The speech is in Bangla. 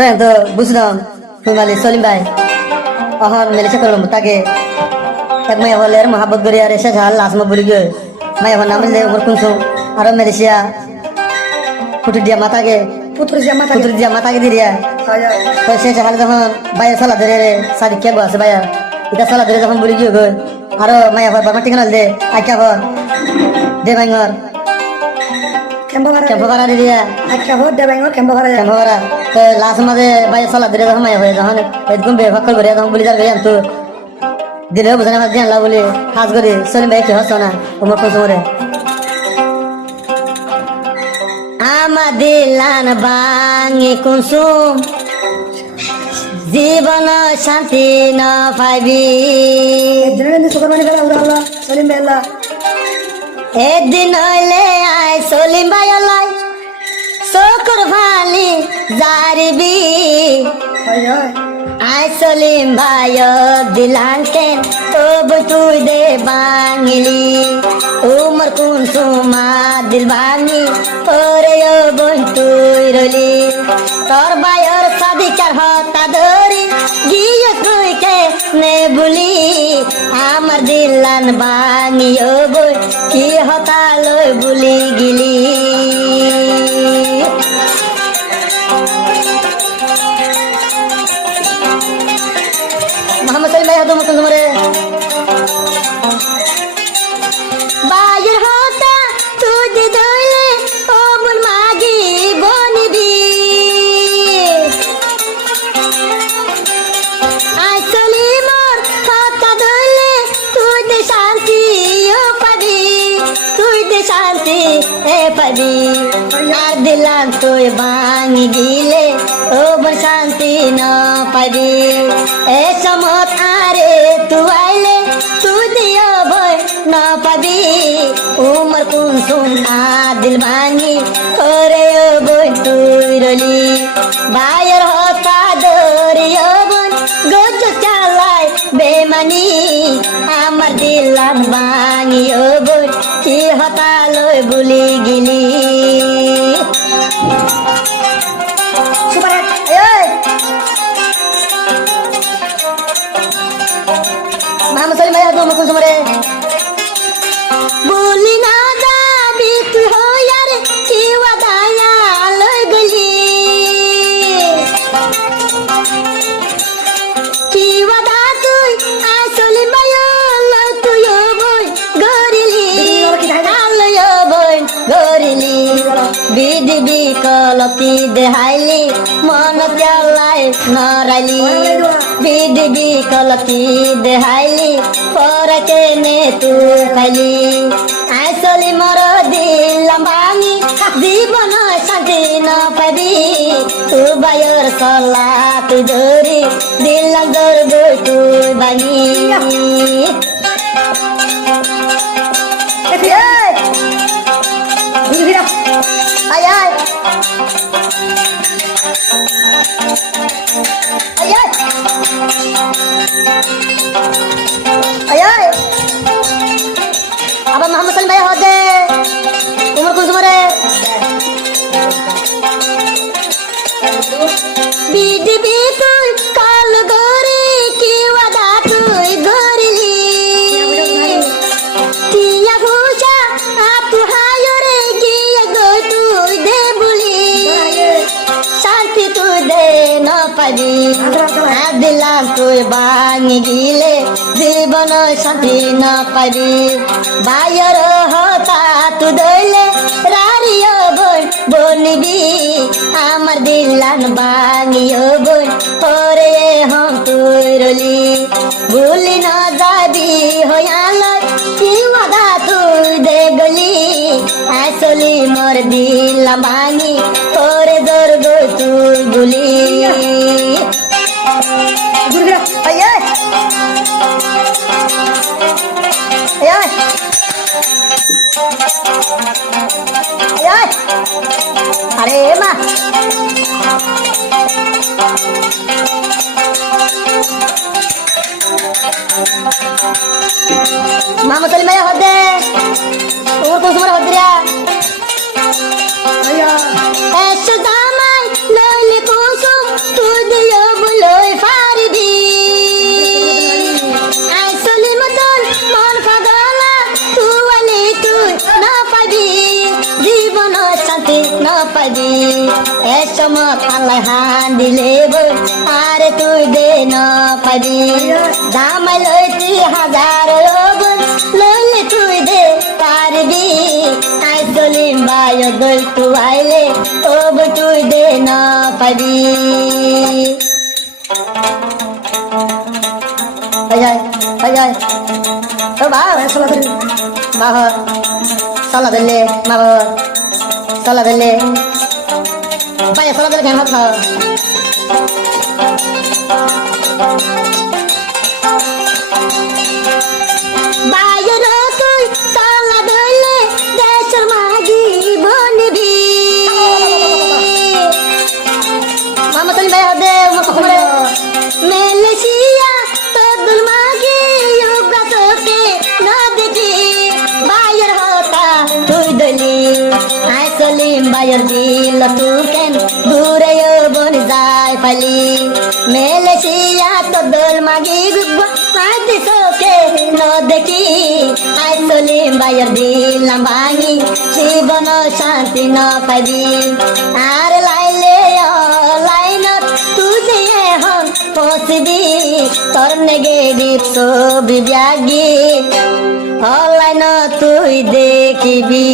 তো তো বুঝলাম ফিমালি সলিম ভাই অহন মেলেছে করলাম তাকে এক মাই হলে আর মহাবত করি আর এসে ঝাল লাসমা বলি গে মাই হন নাম লে ওর কুনসু আর মেলেছিয়া ফুটু দিয়া মাতাকে পুতুর দিয়া মাতাকে দিরিয়া তো সে ঝাল যখন বাইরে সালা ধরে রে সাদি কে গো আছে ভাইয়া এটা সালা ধরে যখন বলি গিয়ে গই আর মাই হল বাবা ঠিকানা দে আইকা হল দে ভাঙর কেম্প ভাড়া দিয়া কেম্প ভাড়া তো লাস্ট মাঝে বাইরে সালা ধরে যখন মাই হয়ে যখন একদম বেফাকল করে যখন বলি যার গই তো দিলেও বুঝানে আমার দিয়ে আনলা বলি কাজ করি সলিম ভাই কি হস না তোমার কোন আমার দিলান বাঙি কুসুম জীবন শান্তি ন পাইবি একদিন হইলে আয় সলিম ভাই লাই চকুর ফালি জারিবি আয় সলিম ভাই দিলান কেন তবু তুই দে বাঙিলি উমর কোন সুমা দিল ভাঙি ওরে ও বোন তুই রলি তোর ভাইয়ের সাদিকার হতা ধরি গিয়ে তুই কে নে বলি আমার দিলান ভাঙি ও বোন কি হতা লই বলি গিলি মোহাম্মদ সালিম ভাই হতো মুখ তোমারে বাইর হতা তুই ধইলে ও মন মাগি বনিবি আসলি মোর হতা ধইলে তুই দে শান্তি ও পাবি তুই দে শান্তি এ পাবি আর দিলাম তুই ভাঙি গিলে ও মন শান্তি ন পাবি এ সমত আরে তুই আইলে তুই দিও ভয় ন পাবি উমর কোন সুনা দিল ভাঙি ওরে ও বই তুই রলি ভাইয়ের হতা ধরি ও বোন গজ চালাই বেমানি আমার দিলান ভাঙি ও বোন কি হতা লই বলি গিলি মোহাম্মদ সালিম ভাই হতো মুখ তোমারে বলি না যাবি তুই হইয়ারে কি ওয়াদায়া লই গলি কি ওয়াদা তুই আসলি মায়া লই তুই বই গরিলি আলয় বই গরিলি বিদিবি কলতি দেহাইলি মন চালাই নরাইলি বিদিবি কলতি দেহাইলি পরকে নে তু খাইলি আইসলি মর দিলাম ভাঙি জীবন শান্তি ন পাবি তু বায়র সলা তুই ধরি দিলাম দর গই তুই ভাঙি আয় আয় আয় আয় আয় আবার মোহাম্মদ সালিম ভাই হদে উমর কোন সুমারে বিদিবি তুই কাল গরি কি ওয়াদা তুই গরিলি কিয়া ঘুষা আপু হায়রে গিয়ে গই তুই দে বলি শান্তি তুই দে ন পাবি দিলাম তুই ভাঙি গিলে জীবন শান্তি ন পাবি ভাইয়ের হতা তুই ধইলে রারিও বোন বনিবি আমার দিলান ভাঙিও বোন ওরে হম তুই রলি ভুলি ন যাবি হইয়াল কি ওয়াদা তুই দে গলি আসলি মোর দিলাম ভাঙি ওরে জোর গো তুই বলি আরে মা মোহাম্মদ সালিম ভাই হদে ওর কোন সময় হদিরা এসো জামাই লইলে আল্লাহ হান দিলে বই আর তুই দে না পাবি দামাই লইতি হাজার বই লইলে তুই দে পারবি আই চলিম বায় দই তুই আইলে ও বই তুই দে না পাবি ও বাবা বাবা সালা দিলে বাবা সালা দিলে Vaya, solo del que no ha Vaya, no soy sola dole de chamagi bonbi. Vamos a ver de Malaysia, todo el magi yoga soke no dekhi. Vaya hota tu doli. I salim bayar dil tu ken dure yo bon jai pali Malaysia to dol magi gubba padi soke no dekhi I salim bayar dil lambangi jibono shanti no pabi ar laile yo lainot tu je hon posbi torne ge dipso bibyagi online তুই দেখিবি